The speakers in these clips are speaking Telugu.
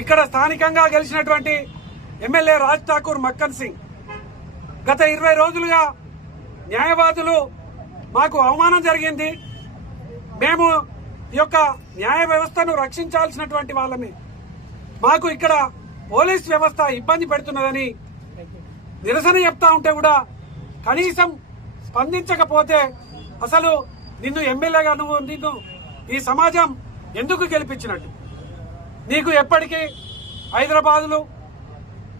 ఇక్కడ స్థానికంగా గెలిచినటువంటి ఎమ్మెల్యే రాజ్ ఠాకూర్ మక్కన్ సింగ్ గత 20 రోజులుగా న్యాయవాదులు మాకు అవమానం జరిగింది, మేము ఈ యొక్క న్యాయ వ్యవస్థను రక్షించాల్సినటువంటి వాళ్ళమే, మాకు ఇక్కడ పోలీస్ వ్యవస్థ ఇబ్బంది పెడుతున్నదని నిరసన చెప్తా ఉంటే కూడా కనీసం స్పందించకపోతే అసలు నిన్ను ఎమ్మెల్యేగా నిన్ను ఈ సమాజం ఎందుకు గెలిపించినట్టు? నీకు ఎప్పటికీ హైదరాబాదులో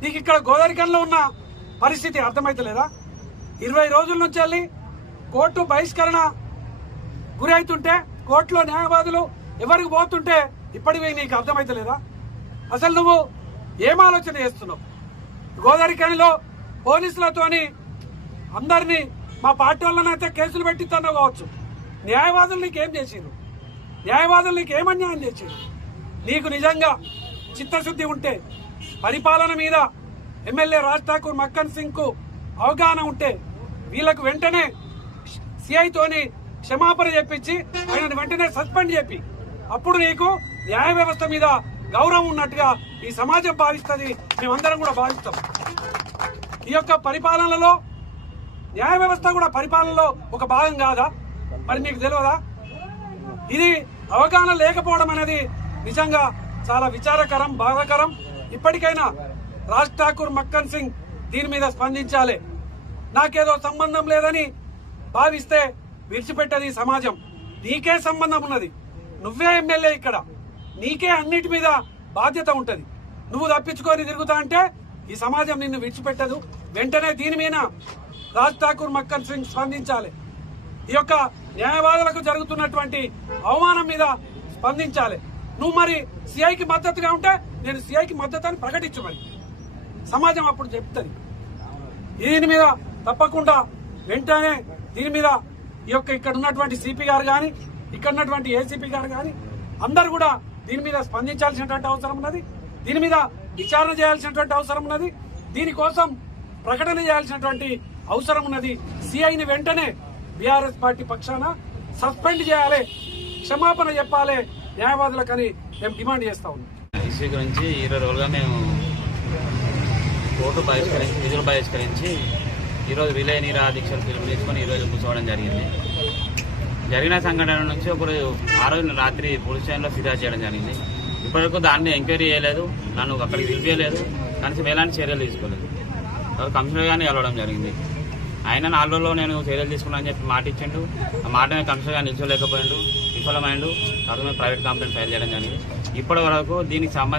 నీకు ఇక్కడ గోదావరికంలో ఉన్న పరిస్థితి అర్థమైతలేదా? 20 రోజుల నుంచి వెళ్ళి కోర్టు బహిష్కరణ గురి అవుతుంటే కోర్టులో న్యాయవాదులు ఎవరికి పోతుంటే ఇప్పటికీ నీకు అర్థమైతలేదా? అసలు నువ్వు ఏం ఆలోచన చేస్తున్నావు? గోదావరికనిలో పోలీసులతోని అందరినీ మా పార్టీ వాళ్ళనైతే కేసులు పెట్టిస్తున్నావు కావచ్చు, న్యాయవాదులు నీకేం చేసిరు? న్యాయవాదులు నీకేం అన్యాయం చేసిరు? నీకు నిజంగా చిత్తశుద్ధి ఉంటే పరిపాలన మీద ఎమ్మెల్యే రాజ్ ఠాకూర్ మక్కన్ సింగ్ కు అవగాహన ఉంటే వీళ్లకు వెంటనే సిఐతోని క్షమాపణ చెప్పించి ఆయన వెంటనే సస్పెండ్ చెప్పి అప్పుడు నీకు న్యాయ వ్యవస్థ మీద గౌరవం ఉన్నట్టుగా ఈ సమాజం భావిస్తుంది, మేమందరం కూడా భావిస్తాం. ఈ యొక్క పరిపాలనలో న్యాయ వ్యవస్థ కూడా పరిపాలనలో ఒక భాగం కాదా? మరి మీకు తెలియదా? ఇది అవగాహన లేకపోవడం అనేది నిజంగా చాలా విచారకరం, బాధాకరం. ఇప్పటికైనా రాజ్ ఠాకూర్ మక్కన్ సింగ్ దీని మీద స్పందించాలి. నాకేదో సంబంధం లేదని భావిస్తే విడిచిపెట్టది సమాజం. నీకే సంబంధం ఉన్నది, నువ్వే ఎమ్మెల్యే ఇక్కడ, నీకే అన్నిటి మీద బాధ్యత ఉంటది. నువ్వు తప్పించుకొని తిరుగుతా అంటే ఈ సమాజం నిన్ను విడిచిపెట్టదు. వెంటనే దీని మీద రాజ్ ఠాకూర్ మక్కన్ సింగ్ స్పందించాలి. ఈ యొక్క న్యాయవాదులకు జరుగుతున్నటువంటి అవమానం మీద స్పందించాలి. నువ్వు మరి సిఐకి మద్దతుగా ఉంటే నేను సిఐకి మద్దతు అని ప్రకటించు, మరి సమాజం అప్పుడు చెప్తుంది. దీని మీద తప్పకుండా వెంటనే దీని మీద ఈ యొక్క ఇక్కడ ఉన్నటువంటి సిపి గారు కానీ ఇక్కడ ఉన్నటువంటి ఏసీపీ గారు కానీ అందరు కూడా దీని మీద స్పందించాల్సినటువంటి అవసరం ఉన్నది. దీని మీద విచారణ చేయాల్సినటువంటి అవసరం ఉన్నది. దీనికోసం ప్రకటన చేయాల్సినటువంటి అవసరం ఉన్నది. సిఐని వెంటనే బీఆర్ఎస్ పార్టీ పక్షాన సస్పెండ్ చేయాలి, క్షమాపణ చెప్పాలి న్యాయవాదులకని మేము డిమాండ్ చేస్తా ఉన్నాం. ఇష్యూ గురించి 20 రోజులుగా మేము కోర్టు విధులు బహిష్కరించి ఈరోజు విలయ నిరాదీక్షలు పిలుపునిచ్చుకొని ఈరోజు కూర్చోవడం జరిగింది. జరిగిన సంఘటన నుంచి ఒకరోజు ఆ రోజు రాత్రి పోలీస్ స్టేషన్లో ఫిర్యాదు చేయడం జరిగింది. ఇప్పటివరకు దాన్ని ఎంక్వైరీ చేయలేదు, నన్ను అక్కడికి పిలిపించలేదు, కనీసం ఎలాంటి చర్యలు తీసుకోలేదు. కమిషనర్ గారిని కలవడం జరిగింది. ఆయన 4 రోజుల్లో నేను చర్యలు తీసుకున్నానని చెప్పి మాట ఇచ్చిండు. ఆ మాట కమిషనర్ గారు నిల్చోలేకపోయిండు, విఫలమైండు. తర్వాత మేము ప్రైవేట్ కంప్లైంట్ ఫైల్ చేయడం జరిగింది. ఇప్పటి వరకు దీనికి సంబంధించి